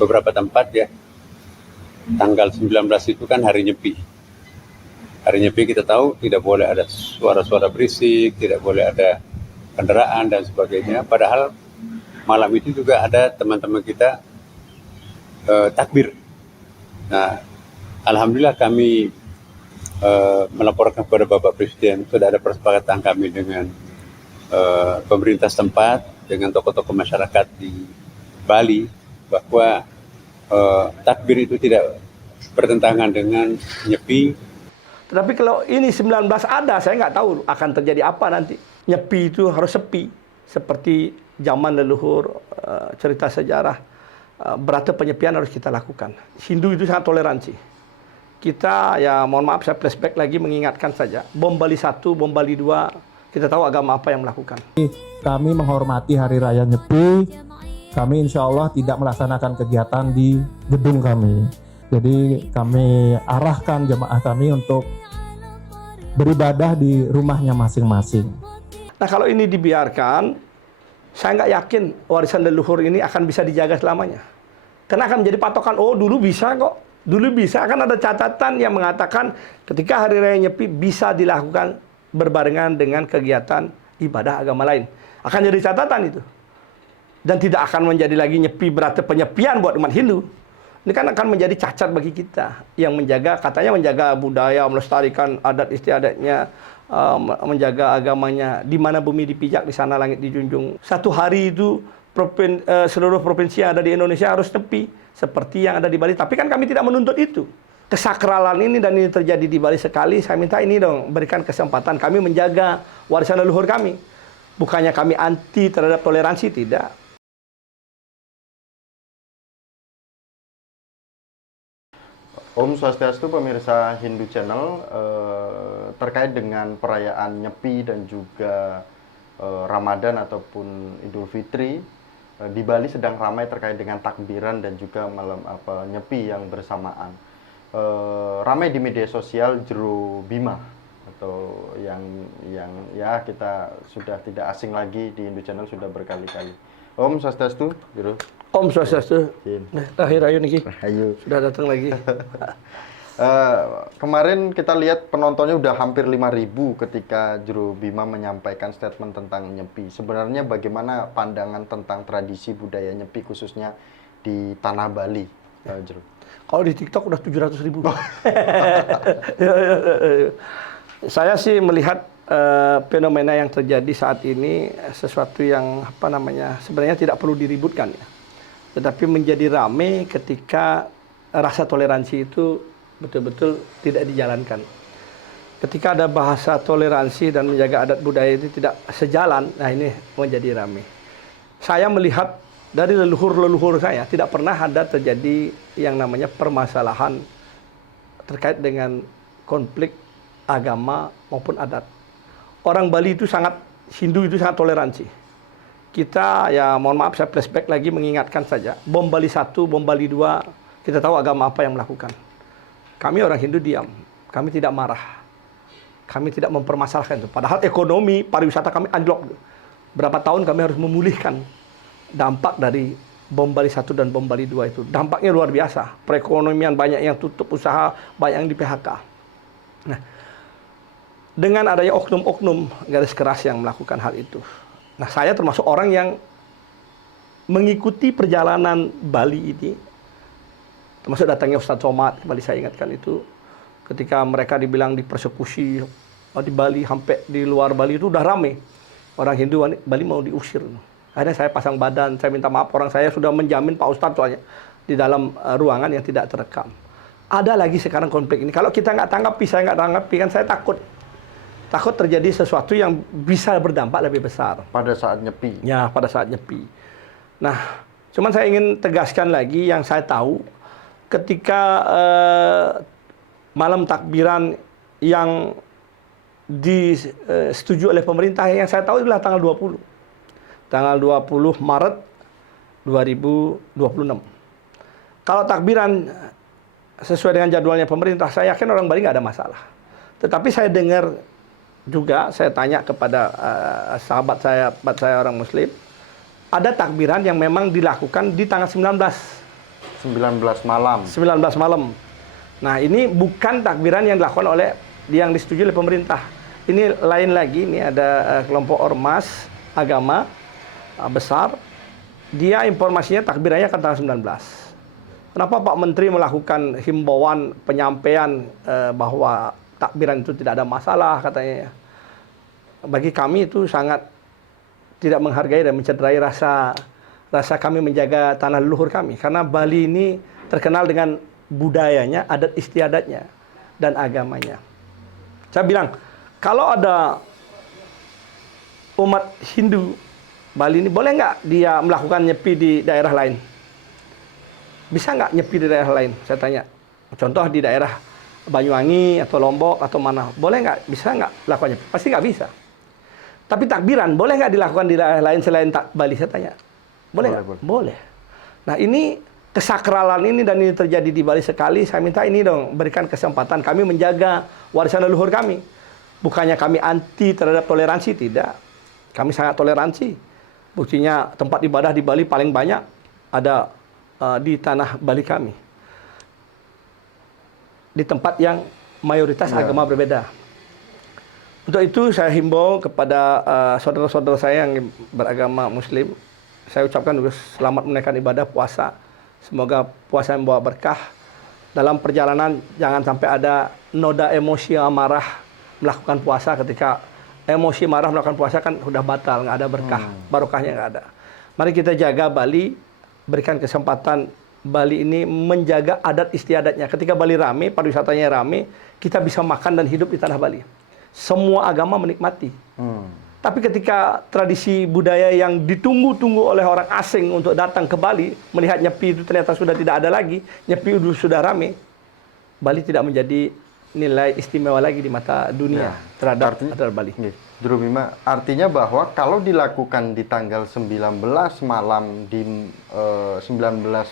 beberapa tempat ya, tanggal 19 itu kan hari Nyepi. Hari Nyepi kita tahu tidak boleh ada suara-suara berisik, tidak boleh ada kendaraan dan sebagainya. Padahal malam itu juga ada teman-teman kita takbir. Nah, alhamdulillah kami melaporkan kepada Bapak Presiden, sudah ada persepakatan kami dengan pemerintah setempat, dengan tokoh-tokoh masyarakat di Bali, bahwa takbir itu tidak bertentangan dengan Nyepi. Tetapi kalau ini 19 ada, saya nggak tahu akan terjadi apa nanti. Nyepi itu harus sepi, seperti zaman leluhur, cerita sejarah. Berarti penyepian harus kita lakukan. Hindu itu sangat toleransi. Kita, ya mohon maaf saya flashback lagi mengingatkan saja. Bom Bali 1, bom Bali 2, kita tahu agama apa yang melakukan. Kami menghormati Hari Raya Nyepi. Kami insya Allah tidak melaksanakan kegiatan di gedung kami. Jadi kami arahkan jemaah kami untuk beribadah di rumahnya masing-masing. Nah kalau ini dibiarkan, saya nggak yakin warisan leluhur ini akan bisa dijaga selamanya. Karena akan menjadi patokan, oh dulu bisa kok. Dulu bisa, akan ada catatan yang mengatakan ketika Hari Raya Nyepi bisa dilakukan berbarengan dengan kegiatan ibadah agama lain. Akan jadi catatan itu. Dan tidak akan menjadi lagi Nyepi berarti penyepian buat umat Hindu. Ini kan akan menjadi cacat bagi kita yang menjaga, katanya menjaga budaya, melestarikan adat istiadatnya, menjaga agamanya. Di mana bumi dipijak, di sana langit dijunjung. Satu hari itu seluruh provinsi yang ada di Indonesia harus Nyepi seperti yang ada di Bali. Tapi kan kami tidak menuntut itu. Kesakralan ini dan ini terjadi di Bali sekali, saya minta ini dong, berikan kesempatan kami menjaga warisan leluhur kami. Bukannya kami anti terhadap toleransi, tidak. Om Swastiastu pemirsa Hindu Channel, terkait dengan perayaan Nyepi dan juga Ramadan ataupun Idul Fitri, di Bali sedang ramai terkait dengan takbiran dan juga malam Nyepi yang bersamaan. Ramai di media sosial Jero Bima, atau yang ya kita sudah tidak asing lagi di Hindu Channel, sudah berkali-kali. Om Swastiastu, Jero. Om Swastiastu. Tahir Ayu Niki. Ayo. Sudah datang lagi. Kemarin kita lihat penontonnya udah hampir 5.000 ketika Jero Bima menyampaikan statement tentang Nyepi. Sebenarnya bagaimana pandangan tentang tradisi budaya Nyepi khususnya di tanah Bali, Jero? Kalau di TikTok udah 700.000. Saya sih melihat fenomena yang terjadi saat ini sesuatu yang sebenarnya tidak perlu diributkan ya. Tetapi menjadi rame ketika rasa toleransi itu betul-betul tidak dijalankan. Ketika ada bahasa toleransi dan menjaga adat budaya itu tidak sejalan, nah ini menjadi rame. Saya melihat dari leluhur-leluhur saya tidak pernah ada terjadi yang namanya permasalahan terkait dengan konflik agama maupun adat. Orang Bali itu Hindu itu sangat toleransi. Kita, ya mohon maaf saya flashback lagi mengingatkan saja. Bom Bali 1, bom Bali 2, kita tahu agama apa yang melakukan. Kami orang Hindu diam, kami tidak marah. Kami tidak mempermasalahkan itu. Padahal ekonomi, pariwisata kami anjlok. Berapa tahun kami harus memulihkan dampak dari bom Bali 1 dan bom Bali 2 itu. Dampaknya luar biasa. Perekonomian banyak yang tutup usaha, banyak yang di PHK. Nah, dengan adanya oknum-oknum garis keras yang melakukan hal itu. Nah, saya termasuk orang yang mengikuti perjalanan Bali ini, termasuk datangnya Ustadz Somad, kembali saya ingatkan itu, ketika mereka dibilang dipersekusi di Bali, sampai di luar Bali itu udah rame. Orang Hindu Bali mau diusir. Akhirnya saya pasang badan, saya minta maaf, orang saya sudah menjamin Pak Ustadz soalnya, di dalam ruangan yang tidak terekam. Ada lagi sekarang konflik ini. Kalau kita nggak tanggapi, saya nggak tanggapi, kan saya takut. Takut terjadi sesuatu yang bisa berdampak lebih besar. Pada saat Nyepi. Ya, pada saat Nyepi. Nah, cuman saya ingin tegaskan lagi yang saya tahu, ketika malam takbiran yang disetujui oleh pemerintah, yang saya tahu adalah tanggal 20. Tanggal 20 Maret 2026. Kalau takbiran sesuai dengan jadwalnya pemerintah, saya yakin orang Bali nggak ada masalah. Tetapi saya dengar juga, saya tanya kepada sahabat saya orang Muslim, ada takbiran yang memang dilakukan di tanggal 19 19 malam. 19 malam. Nah, ini bukan takbiran yang dilakukan oleh yang disetujui oleh pemerintah. Ini lain lagi, ini ada kelompok ormas agama besar. Dia informasinya takbirannya akan tanggal 19. Kenapa Pak Menteri melakukan himbauan penyampaian bahwa takbiran itu tidak ada masalah katanya. Bagi kami itu sangat tidak menghargai dan mencederai rasa kami menjaga tanah leluhur kami. Karena Bali ini terkenal dengan budayanya, adat istiadatnya, dan agamanya. Saya bilang, kalau ada umat Hindu Bali ini, boleh nggak dia melakukan nyepi di daerah lain? Bisa nggak nyepi di daerah lain? Saya tanya. Contoh di daerah Banyuwangi atau Lombok atau mana. Boleh nggak? Bisa nggak lakukan nyepi? Pasti nggak bisa. Tapi takbiran, boleh nggak dilakukan di daerah lain selain Bali? Saya tanya. Boleh nggak? Boleh. Nah, ini kesakralan ini dan ini terjadi di Bali sekali. Saya minta ini dong, berikan kesempatan kami menjaga warisan leluhur kami. Bukannya kami anti terhadap toleransi, tidak. Kami sangat toleransi. Buktinya tempat ibadah di Bali paling banyak ada di tanah Bali kami. Di tempat yang mayoritas agama berbeda. Untuk itu saya himbau kepada saudara-saudara saya yang beragama Muslim. Saya ucapkan dulu selamat menunaikan ibadah puasa. Semoga puasa membawa berkah. Dalam perjalanan jangan sampai ada noda emosi amarah melakukan puasa. Ketika emosi marah melakukan puasa kan sudah batal, nggak ada berkah, barokahnya nggak ada. Mari kita jaga Bali, berikan kesempatan Bali ini menjaga adat istiadatnya. Ketika Bali rame, pariwisatanya rame, kita bisa makan dan hidup di tanah Bali. Semua agama menikmati. Tapi ketika tradisi budaya yang ditunggu-tunggu oleh orang asing untuk datang ke Bali, melihat Nyepi itu ternyata sudah tidak ada lagi, Nyepi itu sudah rame, Bali tidak menjadi nilai istimewa lagi di mata dunia terhadap Bali. Juru Bima, artinya bahwa kalau dilakukan di tanggal 19 malam di 19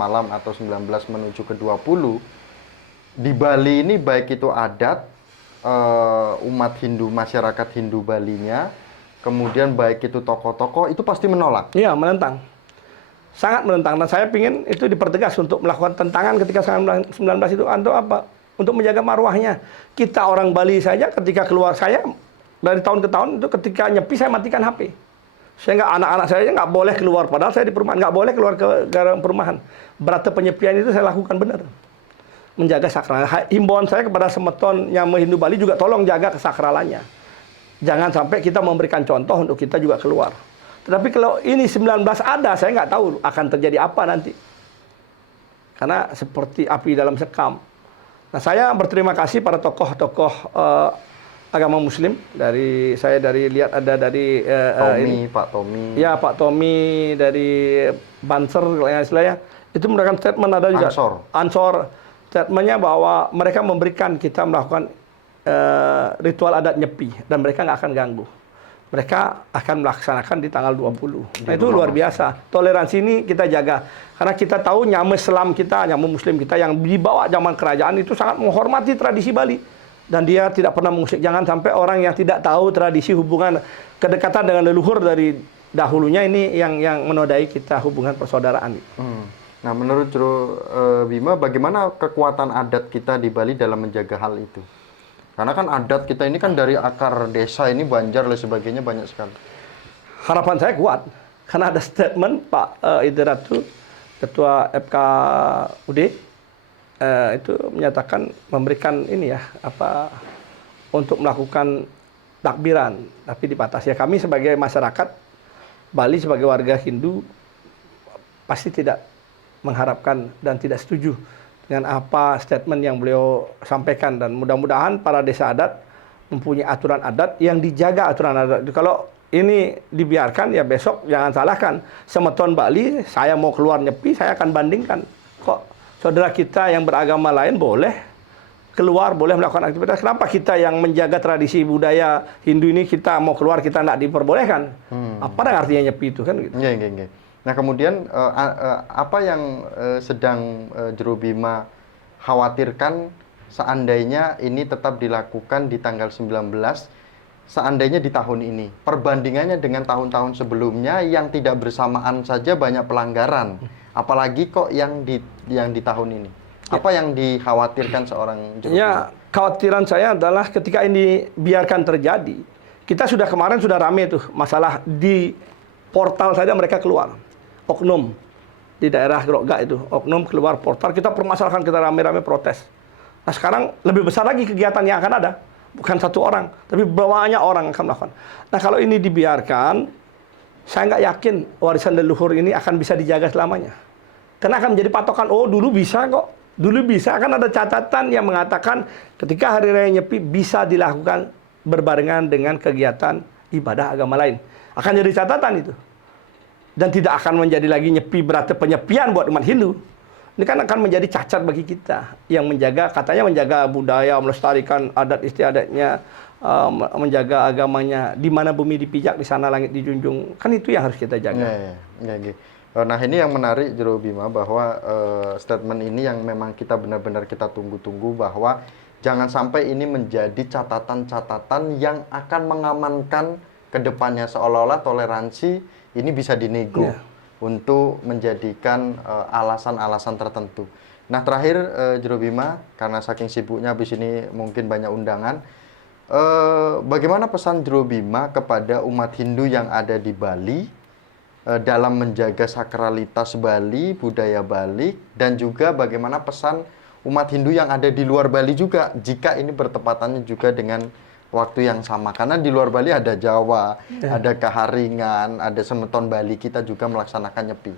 malam atau 19 menuju ke 20 di Bali ini, baik itu adat umat Hindu, masyarakat Hindu Balinya, kemudian baik itu tokoh-tokoh, itu pasti menolak. Iya, menentang. Sangat menentang. Dan saya ingin itu dipertegas untuk melakukan tentangan ketika 19 itu. Untuk apa? Untuk menjaga marwahnya. Kita orang Bali saja ketika keluar, saya dari tahun ke tahun itu ketika Nyepi saya matikan HP. Sehingga anak-anak saya nggak boleh keluar. Padahal saya di perumahan, nggak boleh keluar ke perumahan. Berarti penyepian itu saya lakukan benar. Menjaga sakral. Himbauan saya kepada semeton yang Hindu Bali juga tolong jaga kesakralannya. Jangan sampai kita memberikan contoh untuk kita juga keluar. Tetapi kalau ini 19 ada, saya nggak tahu akan terjadi apa nanti. Karena seperti api dalam sekam. Nah, saya berterima kasih pada tokoh-tokoh agama Muslim. Saya lihat ada dari Pak Tommy. Ya, Pak Tommy dari Banser, yang istilahnya. Itu merupakan statement ada juga. Ansor. Statementnya bahwa mereka memberikan kita melakukan ritual adat Nyepi dan mereka nggak akan ganggu. Mereka akan melaksanakan di tanggal 20. Nah, itu luar biasa. Toleransi ini kita jaga. Karena kita tahu nyama Islam kita, nyama Muslim kita yang dibawa zaman kerajaan itu sangat menghormati tradisi Bali. Dan dia tidak pernah mengusik. Jangan sampai orang yang tidak tahu tradisi hubungan kedekatan dengan leluhur dari dahulunya ini yang menodai kita hubungan persaudaraan. Nah, menurut Juru Bima, bagaimana kekuatan adat kita di Bali dalam menjaga hal itu? Karena kan adat kita ini kan dari akar desa ini, Banjar dan sebagainya banyak sekali. Harapan saya kuat. Karena ada statement Pak Ideratu, Ketua FKUD, itu menyatakan memberikan ini ya, untuk melakukan takbiran. Tapi dibatasi. Ya, kami sebagai masyarakat Bali, sebagai warga Hindu, pasti tidak mengharapkan dan tidak setuju dengan apa statement yang beliau sampaikan, dan mudah-mudahan para desa adat mempunyai aturan adat yang dijaga aturan adat. Kalau ini dibiarkan ya besok jangan salahkan semeton Bali, saya mau keluar Nyepi, saya akan bandingkan. Kok saudara kita yang beragama lain boleh keluar, boleh melakukan aktivitas, kenapa kita yang menjaga tradisi budaya Hindu ini kita mau keluar kita tidak diperbolehkan? Apa artinya Nyepi itu kan gitu. Nah, kemudian apa yang sedang Juru Bima khawatirkan seandainya ini tetap dilakukan di tanggal 19, seandainya di tahun ini, perbandingannya dengan tahun-tahun sebelumnya yang tidak bersamaan saja banyak pelanggaran. Apalagi kok yang di tahun ini. Apa yang dikhawatirkan seorang juru bicara? Ya, khawatiran saya adalah ketika ini biarkan terjadi. Kita kemarin sudah rame tuh masalah di portal saja mereka keluar. Oknum di daerah Grogak itu, oknum keluar portal, kita permasalahkan, kita rame-rame protes. Nah sekarang lebih besar lagi kegiatan yang akan ada. Bukan satu orang, tapi banyak orang akan melakukan. Nah kalau ini dibiarkan, saya nggak yakin warisan leluhur ini akan bisa dijaga selamanya. Karena akan menjadi patokan, oh dulu bisa kok. Dulu bisa, akan ada catatan yang mengatakan ketika Hari Raya Nyepi bisa dilakukan berbarengan dengan kegiatan ibadah agama lain. Akan jadi catatan itu. Dan tidak akan menjadi lagi nyepi berarti penyepian buat umat Hindu. Ini kan akan menjadi cacat bagi kita yang katanya menjaga budaya, melestarikan adat istiadatnya, menjaga agamanya. Di mana bumi dipijak, di sana langit dijunjung. Kan itu yang harus kita jaga. Ya. Nah ini yang menarik Juru Bima, bahwa statement ini yang memang kita benar-benar kita tunggu-tunggu, bahwa jangan sampai ini menjadi catatan-catatan yang akan mengamankan kedepannya, seolah-olah toleransi ini bisa dinego untuk menjadikan alasan-alasan tertentu. Nah terakhir Juru Bima, karena saking sibuknya habis ini mungkin banyak undangan, bagaimana pesan Juru Bima kepada umat Hindu yang ada di Bali dalam menjaga sakralitas Bali, budaya Bali, dan juga bagaimana pesan umat Hindu yang ada di luar Bali juga, jika ini bertepatannya juga dengan waktu yang sama? Karena di luar Bali ada Jawa, ada Kaharingan, ada Semeton Bali, kita juga melaksanakan Nyepi.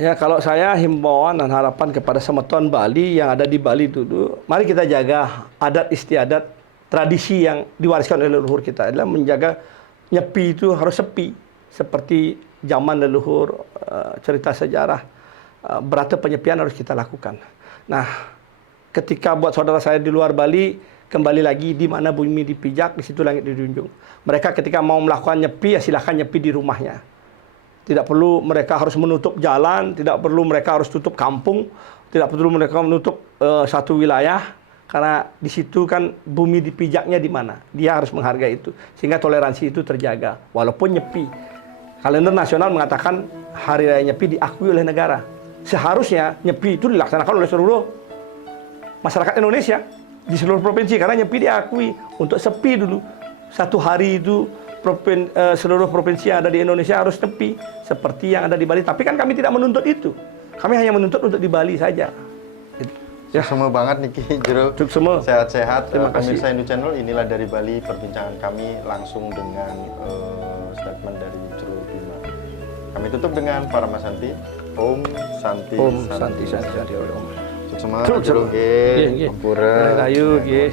Ya, kalau saya himbauan dan harapan kepada Semeton Bali yang ada di Bali dulu, mari kita jaga adat istiadat, tradisi yang diwariskan oleh leluhur kita, adalah menjaga Nyepi itu harus sepi, seperti zaman leluhur, cerita sejarah, berata penyepian harus kita lakukan. Nah, ketika buat saudara saya di luar Bali, kembali lagi di mana bumi dipijak, di situ langit dijunjung. Mereka ketika mau melakukan nyepi, ya silahkan nyepi di rumahnya. Tidak perlu mereka harus menutup jalan, tidak perlu mereka harus tutup kampung, tidak perlu mereka menutup satu wilayah, karena di situ kan bumi dipijaknya di mana. Dia harus menghargai itu, sehingga toleransi itu terjaga. Walaupun nyepi, kalender nasional mengatakan Hari Raya Nyepi diakui oleh negara. Seharusnya Nyepi itu dilaksanakan oleh seluruh masyarakat Indonesia di seluruh provinsi, karena Nyepi diakui untuk sepi dulu. Satu hari itu seluruh provinsi yang ada di Indonesia harus nyepi seperti yang ada di Bali. Tapi kan kami tidak menuntut itu. Kami hanya menuntut untuk di Bali saja. Ya, semua banget Niki Jero. Semua. Sehat-sehat. Terima kasih. Pemirsa Hindu Channel, inilah dari Bali perbincangan kami langsung dengan statement dari Jero Bima. Kami tutup dengan Paramasanti. Om Santi. Om Santi Santi Santi. Sukses semua Jero nggih. Ampura. Ayo nggih.